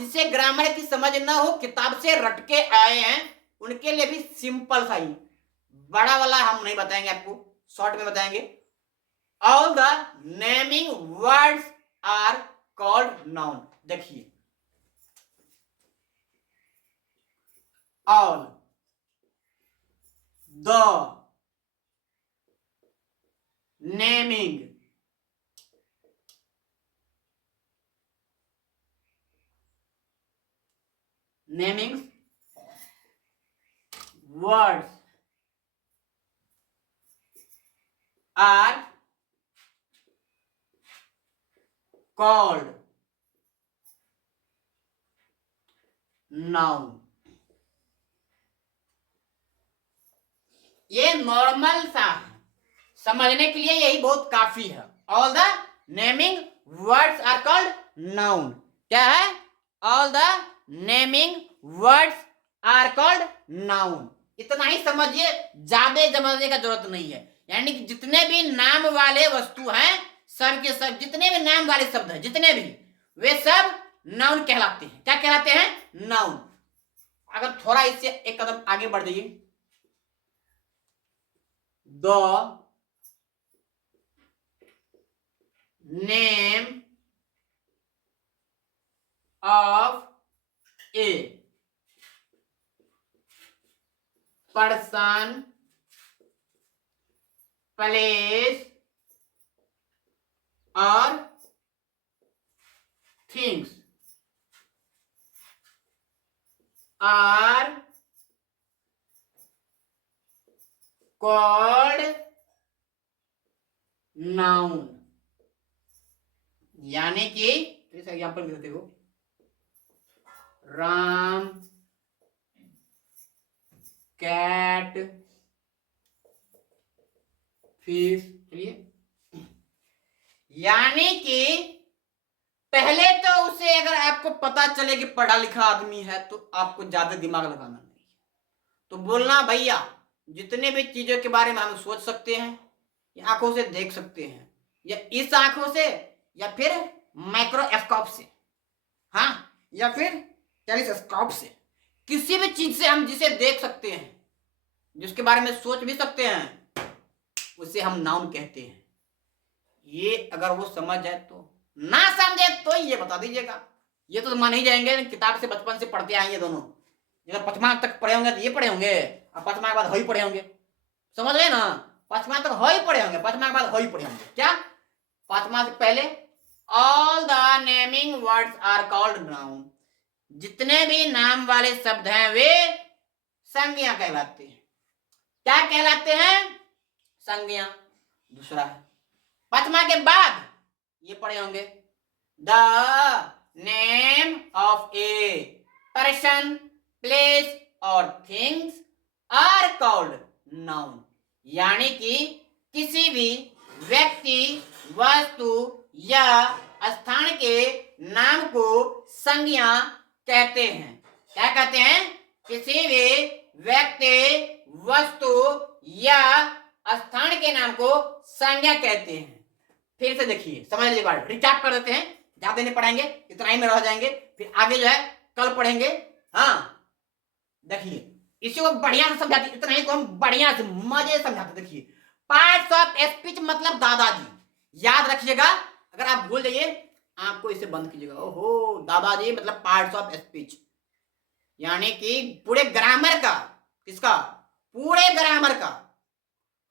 जिसे ग्रामर की समझ ना हो, किताब से रट के आए हैं, उनके लिए भी सिंपल सा ही, बड़ा वाला हम नहीं बताएंगे आपको, शॉर्ट में बताएंगे। All the naming words are called noun. देखिए, all the naming words are called noun। ये नॉर्मल सा है, समझने के लिए यही बहुत काफी है। All the naming words are called noun. क्या है? All the naming words are called noun. इतना ही समझिए, ज्यादा समझने का जरूरत नहीं है। यानी कि जितने भी नाम वाले वस्तु हैं, सब के सब, जितने भी नाम वाले शब्द हैं, जितने भी, वे सब नाउन कहलाते हैं। क्या कहलाते हैं? नाउन। अगर थोड़ा इससे एक कदम आगे बढ़ जाइए, the name of a person, place और थिंग्स आर कॉल्ड नाउन। यानी कि इस एग्जाम्पल देते हो, राम कैट फिश। चलिए, यानी कि पहले तो उसे, अगर आपको पता चले कि पढ़ा लिखा आदमी है, तो आपको ज्यादा दिमाग लगाना नहीं है। तो बोलना, भैया जितने भी चीजों के बारे में हम सोच सकते हैं, या आंखों से देख सकते हैं, या इस आंखों से, या फिर माइक्रोस्कोप से, हाँ, या फिर टेलीस्कोप से, किसी भी चीज से हम जिसे देख सकते हैं, जिसके बारे में सोच भी सकते हैं, उसे हम नाउन कहते हैं। ये अगर वो समझ जाए तो, ना समझे तो ये बता दीजिएगा। ये तो मान ही जाएंगे, किताब से बचपन से पढ़ते आए ये दोनों। जब पचमा तक पढ़े होंगे तो ये पढ़े होंगे, और पचमा के बाद हो ही पढ़े होंगे। समझ गए ना? पचमा तक हो ही पढ़े होंगे, पचमा के बाद हो ही पढ़े होंगे। क्या? पचमा से पहले all the naming words are called noun. जितने भी नाम वाले शब्द हैं वे संज्ञा कहलाते हैं। क्या कहलाते हैं? संज्ञा। दूसरा है, पचमा के बाद ये पढ़े होंगे, the name of a person, place और थिंग्स आर कॉल्ड नाउन। यानी कि किसी भी व्यक्ति, वस्तु या स्थान के नाम को संज्ञा कहते हैं। क्या कहते हैं? किसी भी व्यक्ति, वस्तु या स्थान के नाम को संज्ञा कहते हैं। फिर से देखिए, समझ लीजिए, बात रिकैप कर देते हैं, ज्यादा नहीं पढ़ाएंगे, इतना ही में रह जाएंगे, फिर आगे जो है कल पढ़ेंगे। हाँ, देखिए, इसी को बढ़िया से समझाते, इतना ही को हम बढ़िया से मजे से समझाते। देखिए, पार्ट्स ऑफ स्पीच मतलब दादाजी। याद रखिएगा, अगर आप भूल जाइए, आपको इसे बंद कीजिएगा। ओहो, दादाजी मतलब पार्ट्स ऑफ स्पीच, यानी कि पूरे ग्रामर का, किसका? पूरे ग्रामर का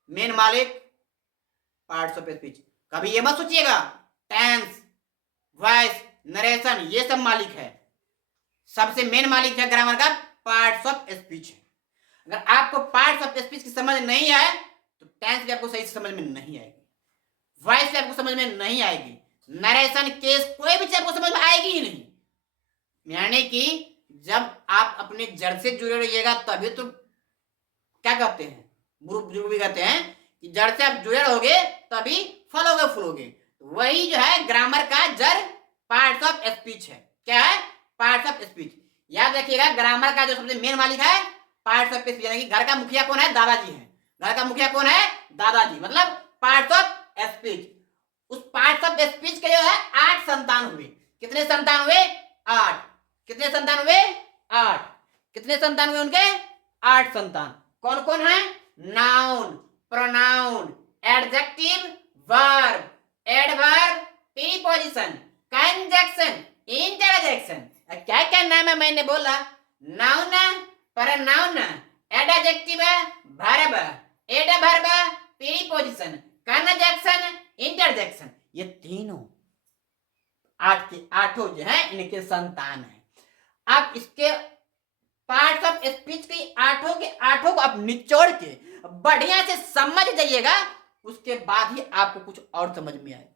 मेन मालिक पार्ट्स ऑफ स्पीच। कभी ये मत सोचिएगा टेंस, वॉइस, नरेशन ये सब मालिक है। सबसे मेन मालिक है ग्रामर का पार्ट्स ऑफ स्पीच है। अगर आपको पार्ट्स ऑफ स्पीच की समझ नहीं आए तो टेंस भी आपको सही से समझ में नहीं आएगी, वॉइस भी आपको समझ में नहीं आएगी, नरेशन, केस, कोई भी चीज आपको समझ में आएगी ही नहीं। यानी कि जब आप अपने जड़ से जुड़े रहिएगा तभी तो, क्या कहते हैं, बुजुर्ग भी कहते हैं कि जड़ से आप जुड़े रहोगे तभी फलोगे फूलोगे। वही जो है ग्रामर का जड़ पार्ट्स ऑफ स्पीच है। क्या है? Parts of speech. याद रखिएगा, ग्रामर का जो सबसे मेन मालिक है पार्ट्स ऑफ स्पीच। यानी कि घर का मुखिया कौन है? दादाजी है। घर का मुखिया कौन है? दादाजी, मतलब पार्ट्स ऑफ स्पीच। उस पार्ट्स ऑफ स्पीच के जो है 8 संतान हुए। कितने संतान हुए? 8। कितने संतान हुए? 8। कितने संतान हुए उनके? 8 संतान। कौन कौन है? Noun, pronoun, adjective, verb, adverb, preposition, conjunction, interjection. क्या क्या नाम है मैंने बोला? Noun, pronoun, adjective, verb, adverb, preposition, conjunction, interjection. ये तीनों 8 के 8 जो है इनके संतान है। आप इसके पार्ट्स ऑफ स्पीच की 8 के 8 को आप निचोड़ के बढ़िया से समझ जाइएगा, उसके बाद ही आपको कुछ और समझ में आए।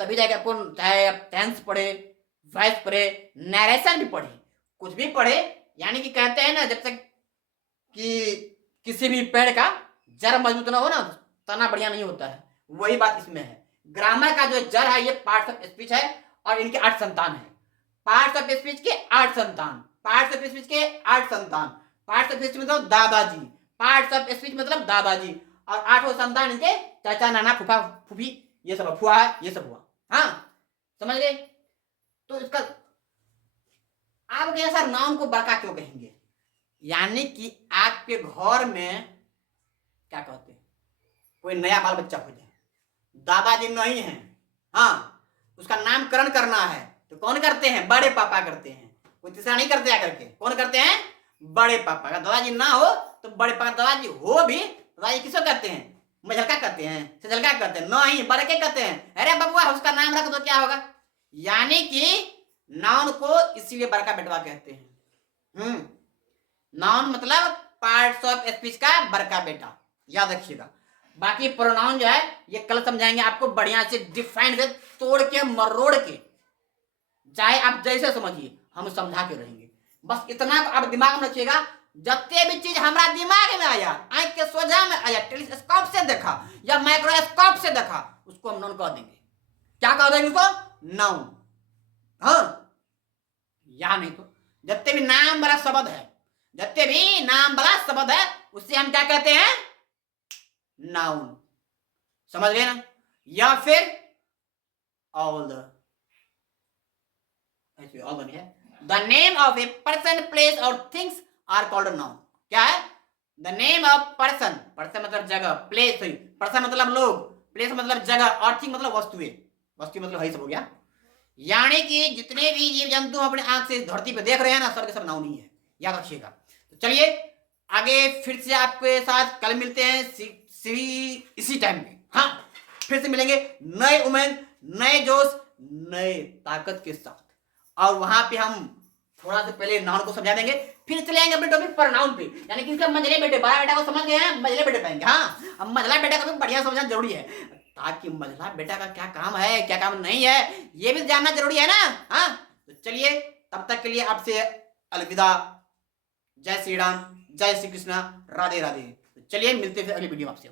तभी जाके आपको, चाहे आप टेंस पढ़े, वॉइस पढ़े, नरेशन भी पढ़े, कुछ भी पढ़े, यानी कि कहते हैं ना, जब तक कि किसी भी पेड़ का जड़ मजबूत ना हो ना, तना बढ़िया नहीं होता है। वही बात इसमें है। ग्रामर का जो जड़ है ये पार्ट्स ऑफ स्पीच है और इनके 8 संतान है। पार्ट्स ऑफ स्पीच के 8 संतान, पार्ट्स ऑफ स्पीच के 8 संतान। पार्ट्स ऑफ स्पीच मतलब दादाजी, पार्ट्स ऑफ स्पीच मतलब दादाजी, और 8 संतान इनके चाचा, नाना, फूफा, फूफी, ये सब फुआ है, ये सब हुआ। हाँ, समझ गए? तो इसका आप सर नाउन को बड़का क्यों कहेंगे? यानी कि आपके घर में क्या कहते हैं, कोई नया बाल बच्चा हो जाए, दादाजी नहीं है, हाँ, उसका नामकरण करना है तो कौन करते हैं? बड़े पापा करते हैं। कोई तीसरा नहीं करते आकर के। कौन करते हैं? बड़े पापा। अगर दादाजी ना हो तो बड़े पापा, दादाजी हो भी, दादाजी किसको कहते हैं? मझलका कहते हैं, सजलका कहते हैं, नहीं, बड़के कहते हैं। अरे बबुआ उसका नाम रख दो, क्या होगा? यानी कि नाउन को इसीलिए बड़का बेटवा कहते हैं। नाउन मतलब पार्ट्स ऑफ स्पीच का बड़का बेटा, याद रखिएगा। बाकी प्रोनाउन जो है ये कल समझाएंगे आपको बढ़िया से, डिफाइन से, तोड़ के मरोड़ के, चाहे आप जैसे समझिए, हम समझा के रहेंगे। बस इतना आप दिमाग में रखिएगा, जितने भी चीज हमारा दिमाग में आया, आंख के सोझा में आया, टेलीस्कोप से देखा या माइक्रोस्कोप से देखा, उसको हम नाउन कह देंगे। क्या कह देंगे उसको? नाउन। हाँ, या नहीं तो जितने भी नाम वाला शब्द है, जितने भी नाम वाला शब्द है, उससे हम क्या कहते हैं? नाउन। समझ गए ना? या फिर ऑल द, ऑल द है, the name of a person, place और थिंग्स आर कॉल्ड नाउन। क्या है? The name of person, person मतलब जगह, प्लेस, पर्सन मतलब लोग, प्लेस मतलब जगह, और थिंग मतलब वस्तुएं, वस्तु मतलब वही सब हो गया। यानी कि जितने भी जीव जंतु अपने आंख से धरती पे देख रहे हैं ना, सब के सब नाउन ही है, याद रखिएगा। तो चलिए आगे फिर से आपके साथ कल मिलते हैं इसी टाइम पे। हाँ, फिर से मिलेंगे नए उमंग, नए जोश, नए ताकत के साथ। और वहां पे हम थोड़ा सा पहले नाउन को समझा देंगे, फिर चले आएंगे अपने टॉपिक पर नाउन पे, यानी कि इसका मझले बेटे, बड़ा बेटा को समझ गए हैं, मझले बेटे पाएंगे। हाँ, अब मझला बेटा को भी बढ़िया समझना जरूरी है, ताकि मझला बेटा का क्या काम है, क्या काम नहीं है, ये भी जानना जरूरी है ना। हाँ, तो चलिए तब तक के लिए आपसे अलविदा। जय श्री राम, जय श्री कृष्णा, राधे राधे। चलिए मिलते हैं अगली वीडियो आपसे।